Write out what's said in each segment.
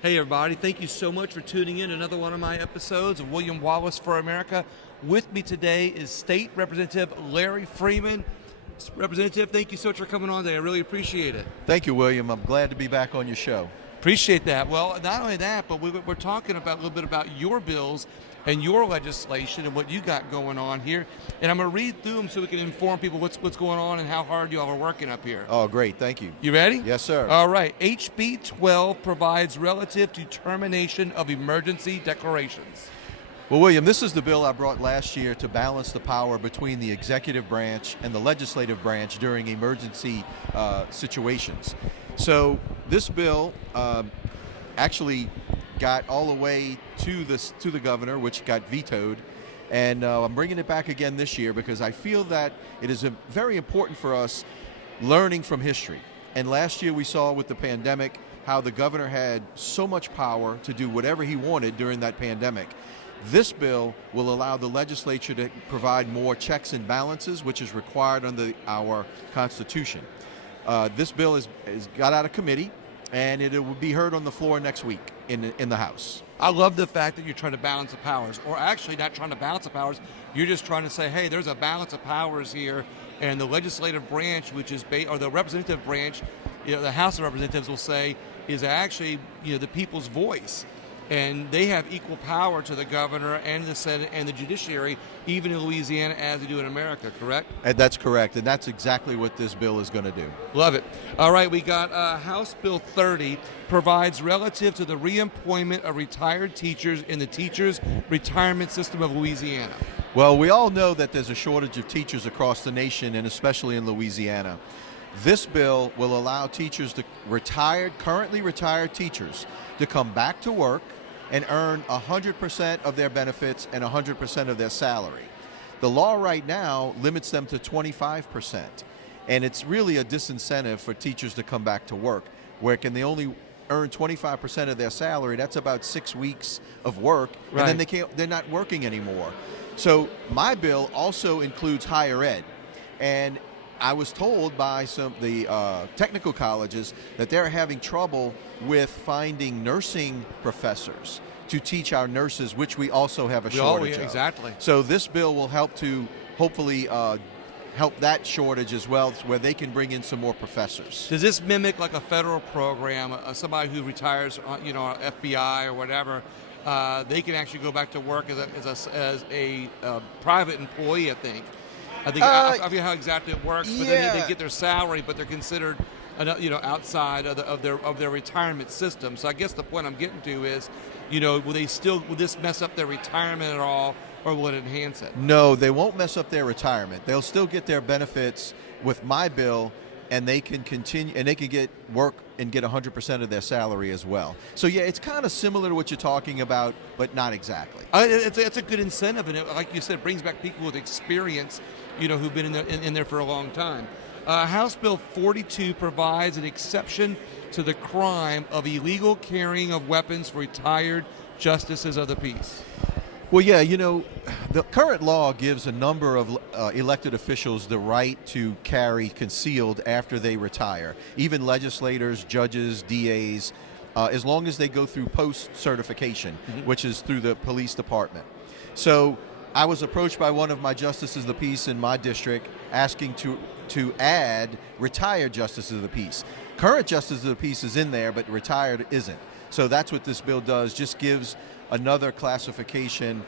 Hey everybody, thank you so much for tuning in to another one of my episodes of William Wallace for America. With me today is State Representative Larry Frieman. Representative, thank you so much for coming on today. I really appreciate it. Thank you, William. I'm glad to be back on your show. Appreciate that. Well, not only that, but we're talking about a little bit about your bills and your legislation and what you got going on here. And I'm going to read through them so we can inform people what's going on and how hard you all are working up here. Oh, great. Thank you. You ready? Yes, sir. All right. HB 12 provides relative to termination of emergency declarations. Well, William, this is the bill I brought last year to balance the power between the executive branch and the legislative branch during emergency situations. So this bill actually got all the way to the governor, which got vetoed, and I'm bringing it back again this year because I feel that it is very important for us learning from history. And last year we saw with the pandemic how the governor had so much power to do whatever he wanted during that pandemic. This bill will allow the legislature to provide more checks and balances, which is required under our Constitution. This bill is got out of committee, and it will be heard on the floor next week in the House. I love the fact that you're trying to balance the powers, or actually not trying to balance the powers. You're just trying to say, hey, there's a balance of powers here, and the legislative branch, which is or the representative branch, the House of Representatives will say, is actually the people's voice. And they have equal power to the governor and the Senate and the judiciary, even in Louisiana, as they do in America, correct? And that's correct, and that's exactly what this bill is going to do. Love it. All right, we got House Bill 30 provides relative to the reemployment of retired teachers in the teachers' retirement system of Louisiana. Well, we all know that there's a shortage of teachers across the nation, and especially in Louisiana. This bill will allow teachers currently retired teachers to come back to work and earn 100% of their benefits and 100% of their salary. The law right now limits them to 25%, and it's really a disincentive for teachers to come back to work. Where can they only earn 25% of their salary? That's about 6 weeks of work, right. And then they're not working anymore. So my bill also includes higher ed, and I was told by the technical colleges that they're having trouble with finding nursing professors to teach our nurses, which we also have a shortage of. Exactly. So this bill will help to hopefully help that shortage as well, where they can bring in some more professors. Does this mimic like a federal program? Somebody who retires, FBI or whatever, they can actually go back to work as a private employee, I think. I forget how exactly it works, but then they get their salary, but they're considered, outside of their retirement system. So I guess the point I'm getting to is, will this mess up their retirement at all, or will it enhance it? No, they won't mess up their retirement. They'll still get their benefits with my bill, and they can continue, and they can get work and get 100% of their salary as well. So yeah, it's kind of similar to what you're talking about, but not exactly. It's a good incentive, and like you said, it brings back people with experience, who've been in there for a long time. House Bill 42 provides an exception to the crime of illegal carrying of weapons for retired justices of the peace. Well, yeah, the current law gives a number of elected officials the right to carry concealed after they retire, even legislators, judges, DAs, as long as they go through post-certification, which is through the police department. So I was approached by one of my justices of the peace in my district asking to add retired justices of the peace. Current justice of the peace is in there, but retired isn't. So that's what this bill does, just gives another classification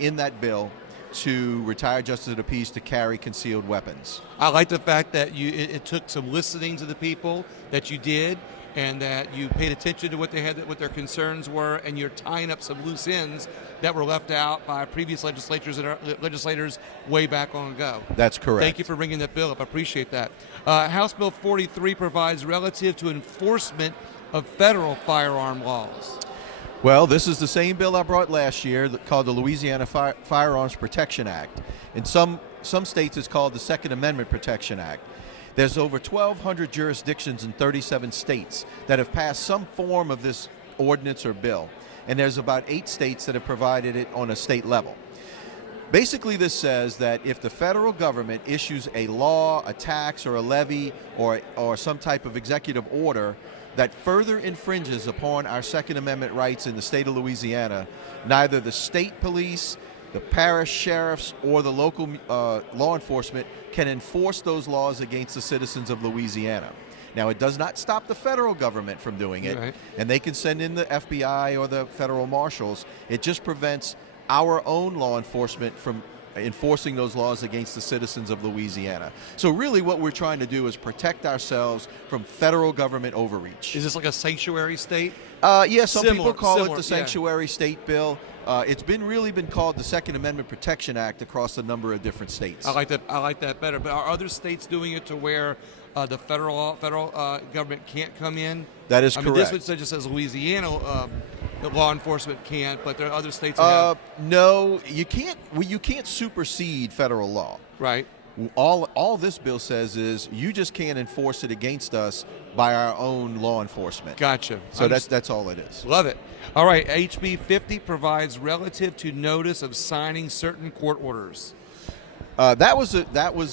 in that bill to retired justice of the peace to carry concealed weapons. I like the fact that it took some listening to the people that you did, and that you paid attention to what their concerns were, and you're tying up some loose ends that were left out by previous legislators way back long ago. That's correct. Thank you for bringing that bill up. I appreciate that. House Bill 43 provides relative to enforcement of federal firearm laws. Well, this is the same bill I brought last year called the Louisiana Firearms Protection Act. In some states it's called the Second Amendment Protection Act. There's over 1,200 jurisdictions in 37 states that have passed some form of this ordinance or bill, and there's about 8 states that have provided it on a state level. Basically, this says that if the federal government issues a law, a tax, or a levy, or some type of executive order that further infringes upon our Second Amendment rights in the state of Louisiana, neither the state police, the parish sheriffs, or the local law enforcement can enforce those laws against the citizens of Louisiana. Now, it does not stop the federal government from doing it, Right. and they can send in the FBI or the federal marshals. It just prevents our own law enforcement from enforcing those laws against the citizens of Louisiana. So really what we're trying to do is protect ourselves from federal government overreach. Is this like a sanctuary state? Yeah, some Similar- people call it similar, the yeah. sanctuary state bill. It's really been called the Second Amendment Protection Act across a number of different states. I like that. I like that better. But are other states doing it to where the federal government can't come in? That is I mean, correct. this one just says Louisiana law enforcement can't, but there are other states that have. No, you can't. Well, you can't supersede federal law. Right. All this bill says is you just can't enforce it against us by our own law enforcement. Gotcha. So that's all it is. Love it. All right. HB 50 provides relative to notice of signing certain court orders. That was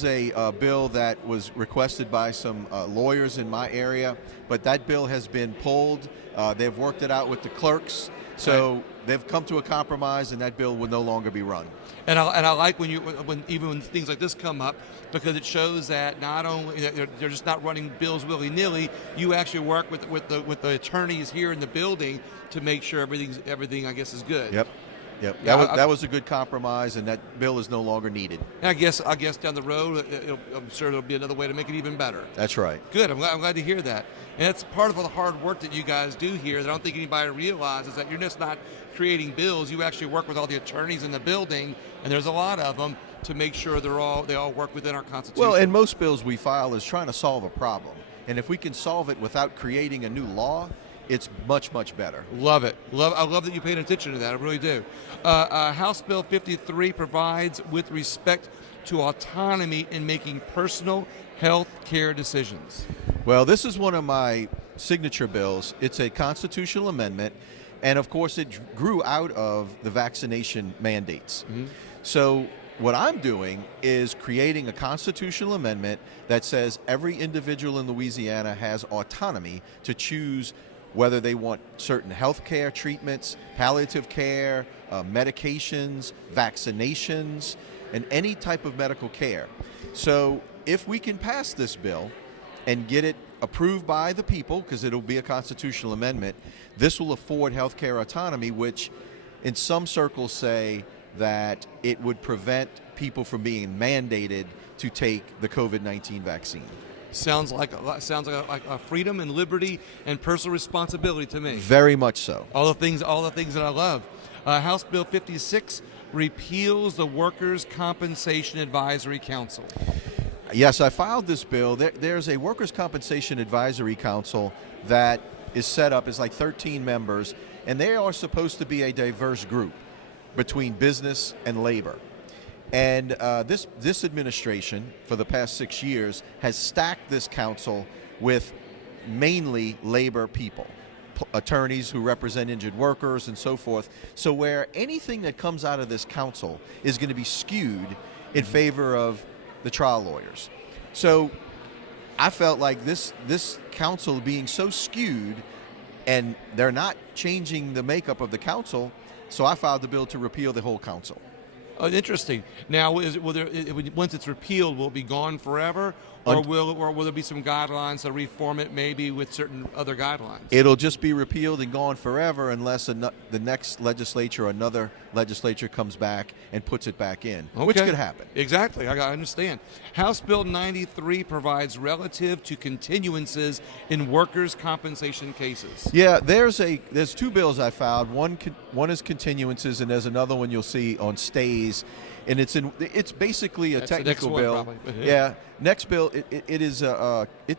a bill that was requested by some lawyers in my area, but that bill has been pulled. They've worked it out with the clerks, so they've come to a compromise, and that bill will no longer be run. And I like when things like this come up, because it shows that not only they're just not running bills willy-nilly. You actually work with the attorneys here in the building to make sure everything I guess is good. Yep. Yeah, That was a good compromise, and that bill is no longer needed. And I guess down the road, I'm sure there'll be another way to make it even better. That's right. Good. I'm glad to hear that. And that's part of all the hard work that you guys do here that I don't think anybody realizes, that you're just not creating bills. You actually work with all the attorneys in the building, and there's a lot of them, to make sure they all work within our Constitution. Well, and most bills we file is trying to solve a problem. And if we can solve it without creating a new law, it's much, much better. Love it. I love that you paid attention to that. I really do. House Bill 53 provides with respect to autonomy in making personal health care decisions. Well, this is one of my signature bills. It's a constitutional amendment, and of course it grew out of the vaccination mandates. Mm-hmm. So what I'm doing is creating a constitutional amendment that says every individual in Louisiana has autonomy to choose whether they want certain health care treatments, palliative care, medications, vaccinations, and any type of medical care. So if we can pass this bill and get it approved by the people, because it'll be a constitutional amendment, this will afford health care autonomy, which in some circles say that it would prevent people from being mandated to take the COVID-19 vaccine. Sounds like a freedom and liberty and personal responsibility to me. Very much so. All the things that I love. House Bill 56 repeals the Workers' Compensation Advisory Council. Yes, I filed this bill. There's a Workers' Compensation Advisory Council that is set up as like 13 members, and they are supposed to be a diverse group between business and labor. And this administration, for the past 6 years, has stacked this council with mainly labor people, attorneys who represent injured workers and so forth. So where anything that comes out of this council is going to be skewed in favor of the trial lawyers. So I felt like this council being so skewed, and they're not changing the makeup of the council, so I filed the bill to repeal the whole council. Oh, interesting. Now, once it's repealed, will it be gone forever, or will there be some guidelines to reform it, maybe with certain other guidelines? It'll just be repealed and gone forever unless the next legislature or another legislature comes back and puts it back in, which could happen. Exactly. I understand. House Bill 93 provides relative to continuances in workers' compensation cases. Yeah, there's two bills I filed. One is continuances, and there's another one you'll see on stays, and it's basically a That's the technical next bill. one, probably. Yeah, next bill it's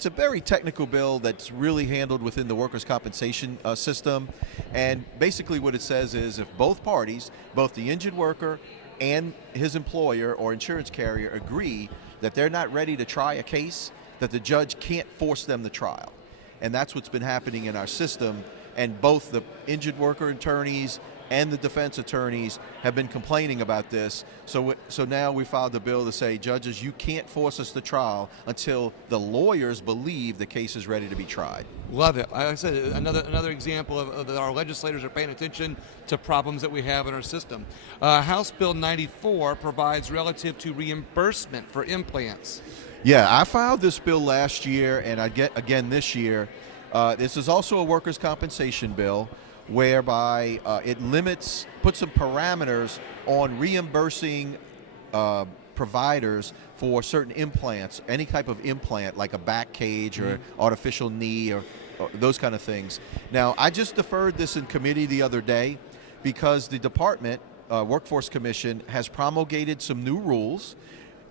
a very technical bill that's really handled within the workers' compensation system, and basically what it says is if both parties, both the injured worker and his employer or insurance carrier, agree that they're not ready to try a case, that the judge can't force them to trial. And that's what's been happening in our system, and both the injured worker attorneys and the defense attorneys have been complaining about this. So now we filed a bill to say, judges, you can't force us to trial until the lawyers believe the case is ready to be tried. Love it. Like I said, another example of that our legislators are paying attention to problems that we have in our system. House Bill 94 provides relative to reimbursement for implants. Yeah, I filed this bill last year, and I get again this year. This is also a workers' compensation bill, whereby it puts some parameters on reimbursing providers for certain implants, any type of implant like a back cage or artificial knee or those kind of things. Now, I just deferred this in committee the other day because the department, Workforce Commission, has promulgated some new rules,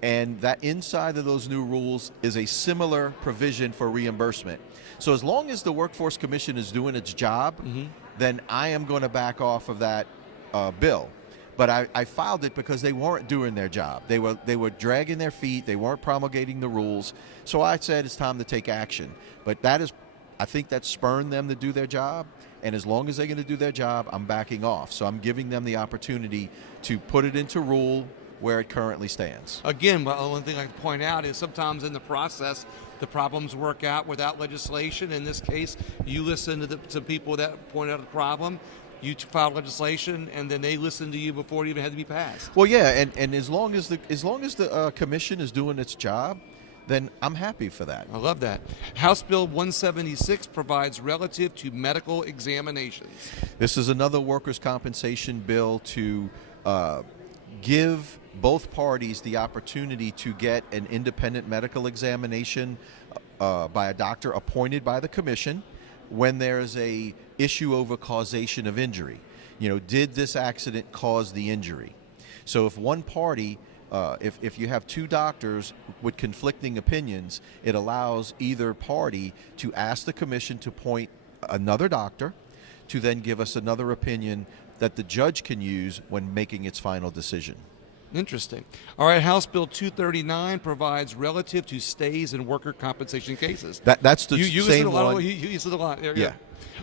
and that inside of those new rules is a similar provision for reimbursement. So as long as the Workforce Commission is doing its job, then I am going to back off of that bill. But I filed it because they weren't doing their job. They were dragging their feet. They weren't promulgating the rules. So I said it's time to take action. But I think that spurned them to do their job. And as long as they're going to do their job, I'm backing off. So I'm giving them the opportunity to put it into rule where it currently stands. Again, one thing I can point out is sometimes in the process, the problems work out without legislation. In this case, you listen to people that point out the problem, you file legislation, and then they listen to you before it even had to be passed. Well, yeah, and as long as the commission is doing its job, then I'm happy for that. I love that. House Bill 176 provides relative to medical examinations. This is another workers' compensation bill to give both parties the opportunity to get an independent medical examination by a doctor appointed by the commission when there's a issue over causation of injury. Did this accident cause the injury? So if one party, if you have two doctors with conflicting opinions, it allows either party to ask the commission to appoint another doctor to then give us another opinion that the judge can use when making its final decision. Interesting. All right, House Bill 239 provides relative to stays in worker compensation cases. That's the you same one. You listen a lot. There, yeah.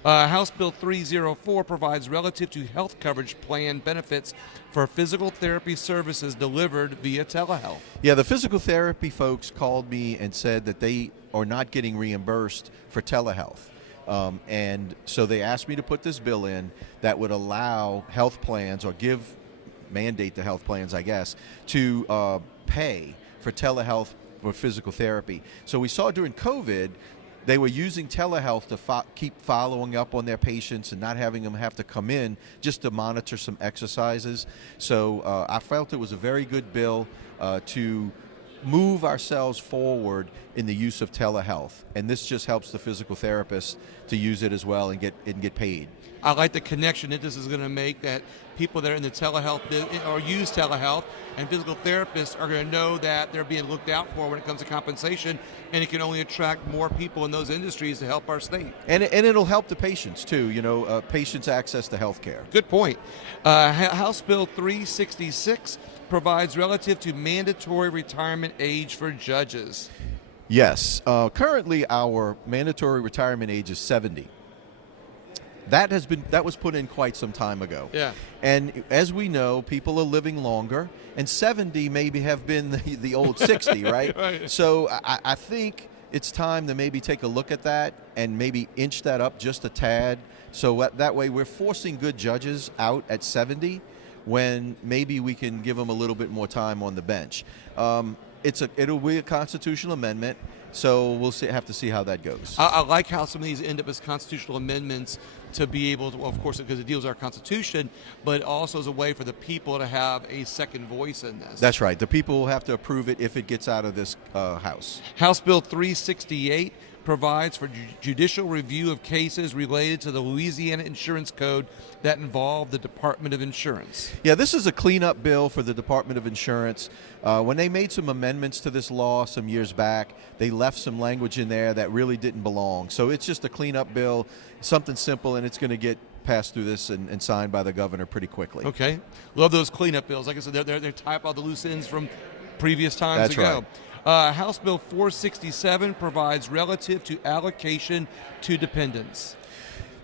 House Bill 304 provides relative to health coverage plan benefits for physical therapy services delivered via telehealth. Yeah, the physical therapy folks called me and said that they are not getting reimbursed for telehealth. And so they asked me to put this bill in that would allow health plans, or mandate the health plans, I guess, to pay for telehealth for physical therapy. So we saw during COVID, they were using telehealth to keep following up on their patients and not having them have to come in just to monitor some exercises. So I felt it was a very good bill to move ourselves forward in the use of telehealth, and this just helps the physical therapists to use it as well and get paid. I like the connection that this is going to make, that people that are in the telehealth or use telehealth and physical therapists are going to know that they're being looked out for when it comes to compensation, and it can only attract more people in those industries to help our state. And it'll help the patients too, patients' access to health care. Good point. House Bill 366 provides relative to mandatory retirement age for judges. Yes. Currently, our mandatory retirement age is 70. That was put in quite some time ago. Yeah. And as we know, people are living longer, and 70 maybe have been the old 60, right? Right. So I think it's time to maybe take a look at that and maybe inch that up just a tad. So that way we're forcing good judges out at 70 when maybe we can give them a little bit more time on the bench. It'll be a constitutional amendment. So we'll have to see how that goes. I like how some of these end up as constitutional amendments to be able to, well, of course, because it deals with our Constitution, but also as a way for the people to have a second voice in this. That's right. The people will have to approve it if it gets out of this House. House Bill 368 provides for judicial review of cases related to the Louisiana Insurance Code that involve the Department of Insurance. Yeah, this is a cleanup bill for the Department of Insurance. When they made some amendments to this law some years back, they left some language in there that really didn't belong. So it's just a cleanup bill, something simple, and it's going to get passed through this and signed by the governor pretty quickly. Okay. Love those cleanup bills. Like I said, they're type all the loose ends from previous times That's ago. Right. House Bill 467 provides relative to allocation to dependents.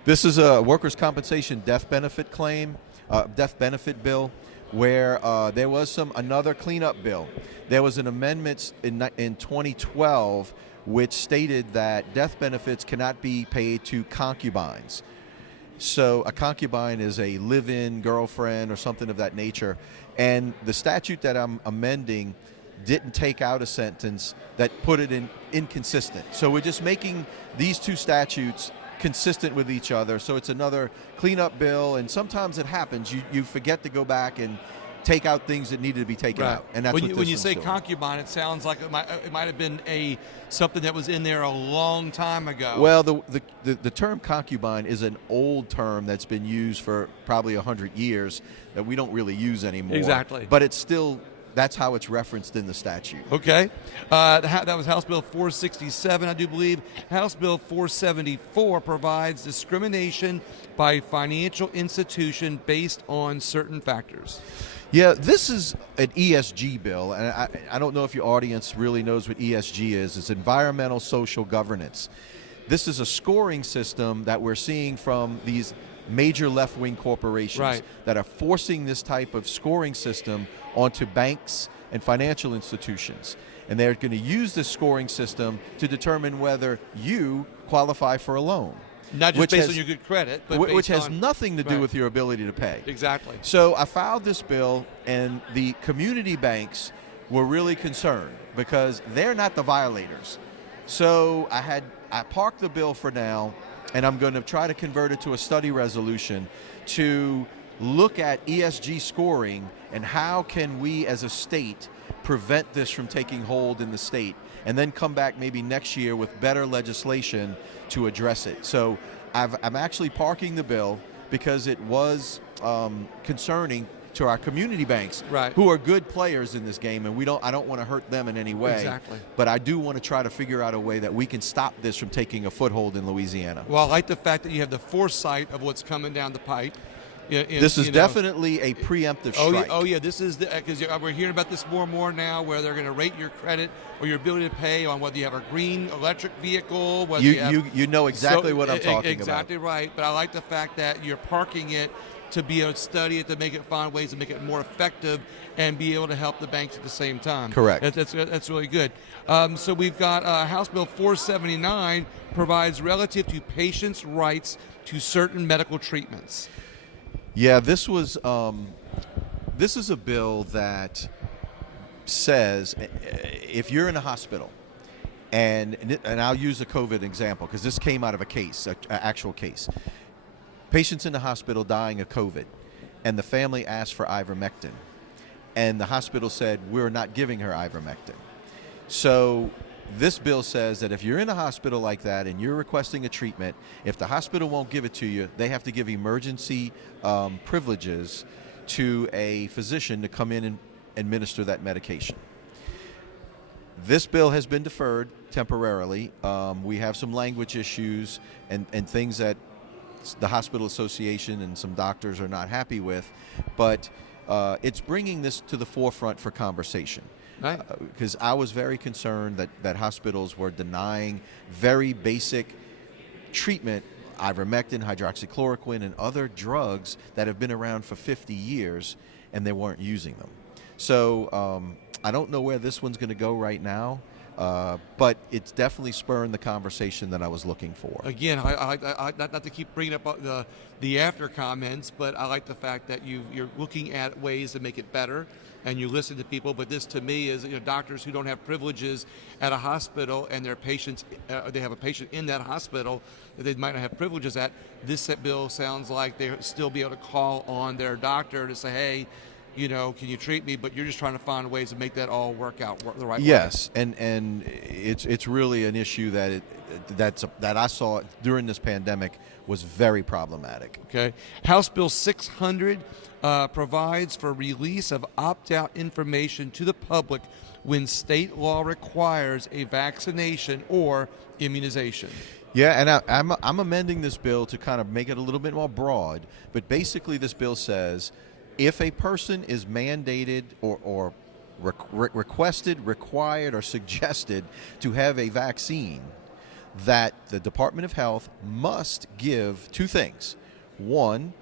This is a workers' compensation death benefit claim. death benefit bill, where there was another cleanup bill. There was an amendment in 2012 which stated that death benefits cannot be paid to concubines. So a concubine is a live-in girlfriend or something of that nature, and the statute that I'm amending didn't take out a sentence that put it in inconsistent. So we're just making these two statutes consistent with each other. So it's another cleanup bill, and sometimes it happens. You forget to go back and take out things that needed to be taken out, and that's when you say doing. concubine, it sounds like it might have been something that was in there a long time ago. Well, the term concubine is an old term that's been used for probably 100 years that we don't really use anymore. Exactly. But it's still, that's how it's referenced in the statute. Okay. That was House Bill 467, I do believe. House Bill 474 provides discrimination by financial institution based on certain factors. Yeah, this is an ESG bill, and I don't know if your audience really knows what ESG is. It's environmental social governance. This is a scoring system that we're seeing from these major left-wing corporations that are forcing this type of scoring system onto banks and financial institutions. And they're going to use this scoring system to determine whether you qualify for a loan. Not just based on your good credit, but which has on, nothing to do with your ability to pay. Exactly. So I filed this bill, and the community banks were really concerned because they're not the violators. So I parked the bill for now, and I'm going to try to convert it to a study resolution to look at ESG scoring and how can we as a state prevent this from taking hold in the state, and then come back maybe next year with better legislation to address it. So I'm actually parking the bill because it was concerning to our community banks, who are good players in this game, and I don't want to hurt them in any way. Exactly. But I do want to try to figure out a way that we can stop this from taking a foothold in Louisiana. Well, I like the fact that you have the foresight of what's coming down the pipe. This is definitely a preemptive strike. Oh yeah, this is because we're hearing about this more and more now, where they're going to rate your credit or your ability to pay on whether you have a green electric vehicle. Whether you know exactly what I'm talking about. Exactly right. But I like the fact that you're parking it to be able to study it, to make it, find ways to make it more effective, and be able to help the banks at the same time. Correct. That's really good. So we've got House Bill 479 provides relative to patients' rights to certain medical treatments. Yeah, this is a bill that says if you're in a hospital, and I'll use a COVID example because this came out of a case, an actual case. Patients in the hospital dying of COVID, and the family asked for ivermectin, and the hospital said, we're not giving her ivermectin. So this bill says that if you're in a hospital like that and you're requesting a treatment, if the hospital won't give it to you, they have to give emergency privileges to a physician to come in and administer that medication. This bill has been deferred temporarily. We have some language issues and things that the hospital association and some doctors are not happy with, but it's bringing this to the forefront for conversation. Because I was very concerned that hospitals were denying very basic treatment, ivermectin, hydroxychloroquine, and other drugs that have been around for 50 years, and they weren't using them. So I don't know where this one's going to go right now, but it's definitely spurring the conversation that I was looking for. Again, I not to keep bringing up the after comments, but I like the fact that you're looking at ways to make it better, and you listen to people. But this, to me, is doctors who don't have privileges at a hospital, and their patients, they have a patient in that hospital that they might not have privileges at. This bill sounds like they'll still be able to call on their doctor to say, hey, can you treat me? But you're just trying to find ways to make that all work the right way. Yes, and it's really an issue that I saw during this pandemic was very problematic. Okay. House Bill 600 provides for release of opt-out information to the public when state law requires a vaccination or immunization. Yeah, and I'm amending this bill to kind of make it a little bit more broad, but basically this bill says if a person is mandated or requested, required, or suggested to have a vaccine, that the Department of Health must give two things. One,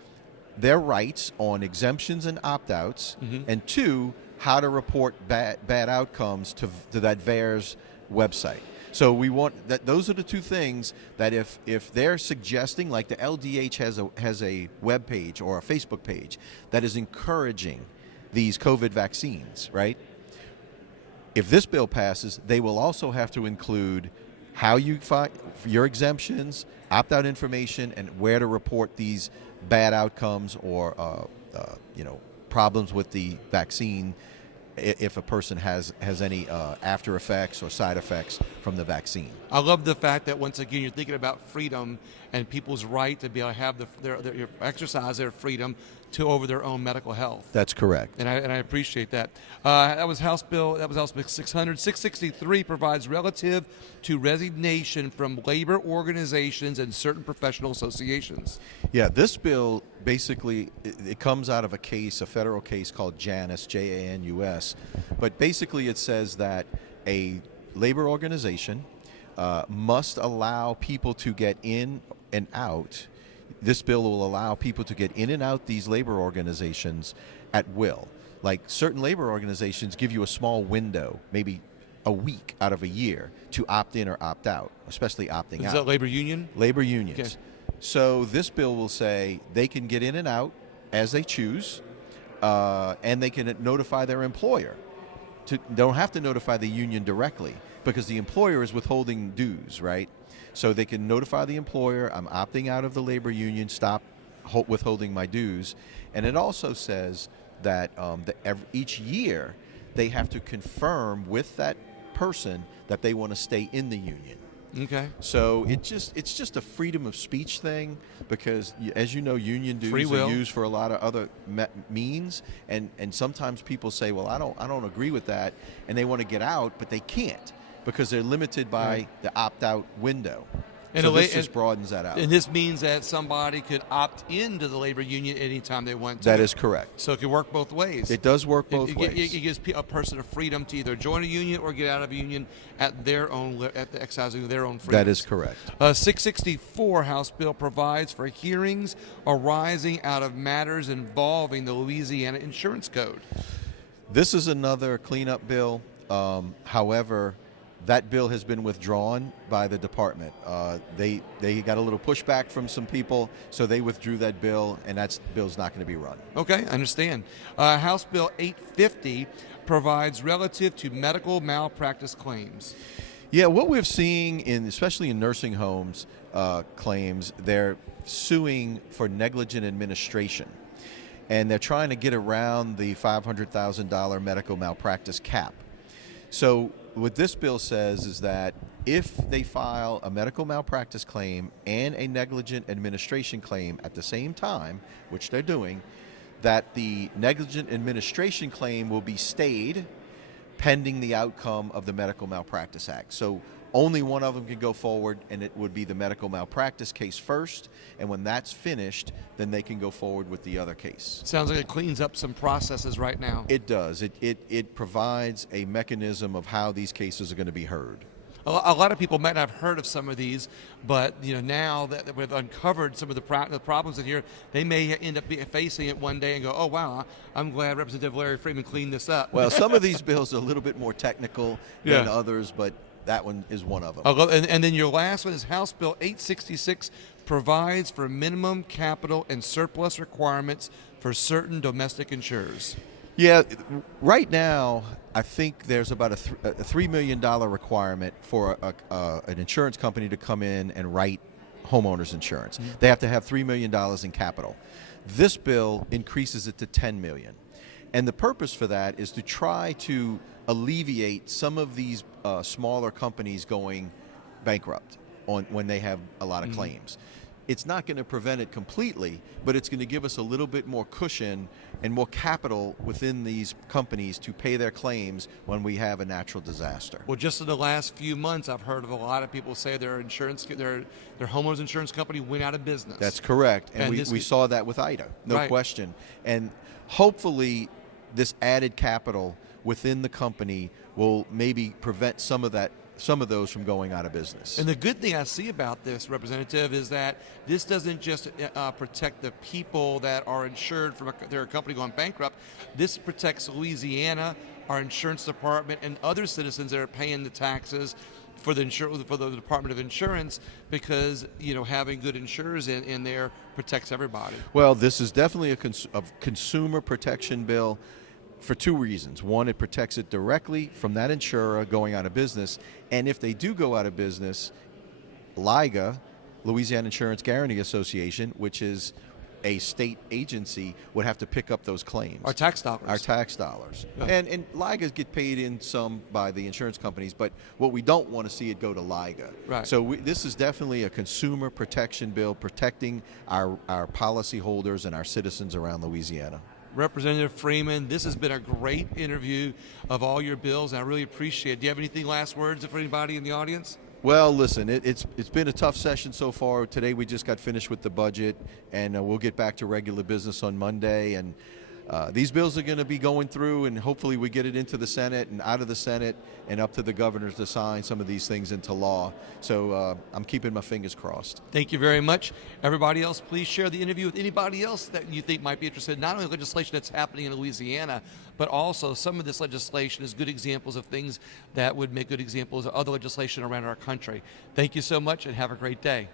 their rights on exemptions and opt-outs, and 2, how to report bad outcomes to that VAERS website. So we want that. Those are the 2 things that if they're suggesting, like the LDH has a web page or a Facebook page that is encouraging these COVID vaccines, right? If this bill passes, they will also have to include how you find your exemptions, opt-out information, and where to report these bad outcomes or problems with the vaccine if a person has any after effects or side effects from the vaccine. I love the fact that, once again, you're thinking about freedom and people's right to be able to have their exercise their freedom over their own medical health. That's correct. And I appreciate that. That was House Bill 600. 663 provides relative to resignation from labor organizations and certain professional associations. Yeah, this bill basically, it comes out of a federal case called Janus, Janus. But basically it says that a labor organization must allow people to get in and out. This bill will allow people to get in and out these labor organizations at will. Like, certain labor organizations give you a small window, maybe a week out of a year, to opt in or opt out, especially opting out. Is that labor union? Labor unions. Okay. So this bill will say they can get in and out as they choose, and they can notify their employer. They don't have to notify the union directly, because the employer is withholding dues, right? So they can notify the employer, I'm opting out of the labor union, stop withholding my dues. And it also says that each year they have to confirm with that person that they want to stay in the union. Okay. So it's just a freedom of speech thing, because, as you know, union dues are used for a lot of other means, and sometimes people say, well, I don't agree with that, and they want to get out, but they can't, because they're limited by the opt-out window. And so this just broadens that out. And this means that somebody could opt into the labor union anytime they want to. That is correct. So it can work both ways. It does work both ways. It gives a person a freedom to either join a union or get out of a union at exercising their own freedom. That is correct. 664 House bill provides for hearings arising out of matters involving the Louisiana Insurance Code. This is another cleanup bill. However, that bill has been withdrawn by the department. They got a little pushback from some people, so they withdrew that bill, and that bill's not going to be run. Okay, I understand. House Bill 850 provides relative to medical malpractice claims. Yeah, what we're seeing, especially in nursing homes claims, they're suing for negligent administration, and they're trying to get around the $500,000 medical malpractice cap. So what this bill says is that if they file a medical malpractice claim and a negligent administration claim at the same time, which they're doing, that the negligent administration claim will be stayed pending the outcome of the Medical Malpractice Act. So only one of them can go forward, and it would be the medical malpractice case first, and when that's finished, then they can go forward with the other case. Sounds like it cleans up some processes right now. It does. It provides a mechanism of how these cases are going to be heard. A lot of people might not have heard of some of these, but now that we've uncovered some of the problems in here, they may end up facing it one day and go, oh, wow, I'm glad Representative Larry Frieman cleaned this up. Well, some of these bills are a little bit more technical than others, but that one is one of them. And then your last one is House Bill 866 provides for minimum capital and surplus requirements for certain domestic insurers. Yeah, right now, I think there's about a $3 million requirement for an insurance company to come in and write homeowners insurance. Mm-hmm. They have to have $3 million in capital. This bill increases it to $10 million. And the purpose for that is to try to alleviate some of these smaller companies going bankrupt when they have a lot of claims. It's not going to prevent it completely, but it's going to give us a little bit more cushion and more capital within these companies to pay their claims when we have a natural disaster. Well, just in the last few months, I've heard of a lot of people say their homeowners insurance company went out of business. That's correct, and we saw that with Ida, no question. And hopefully, this added capital within the company will maybe prevent some of some of those from going out of business. And the good thing I see about this, Representative, is that this doesn't just protect the people that are insured from their company going bankrupt. This protects Louisiana, our insurance department, and other citizens that are paying the taxes for the Department of Insurance, because having good insurers in there protects everybody. Well, this is definitely a consumer protection bill for two reasons. One, it protects it directly from that insurer going out of business, and if they do go out of business, LIGA, Louisiana Insurance Guarantee Association, which is a state agency, would have to pick up those claims. Our tax dollars. Our tax dollars. Yeah. And LIGAs get paid in some by the insurance companies, but what we don't want to see it go to LIGA. Right. So this is definitely a consumer protection bill protecting our policyholders and our citizens around Louisiana. Representative Frieman, this has been a great interview of all your bills, and I really appreciate it. Do you have anything last words for anybody in the audience? Well, listen, it's been a tough session so far. Today we just got finished with the budget, and we'll get back to regular business on Monday. And these bills are going to be going through, and hopefully we get it into the Senate and out of the Senate and up to the governors to sign some of these things into law. So I'm keeping my fingers crossed. Thank you very much. Everybody else, please share the interview with anybody else that you think might be interested in not only legislation that's happening in Louisiana, but also some of this legislation is good examples of things that would make good examples of other legislation around our country. Thank you so much, and have a great day.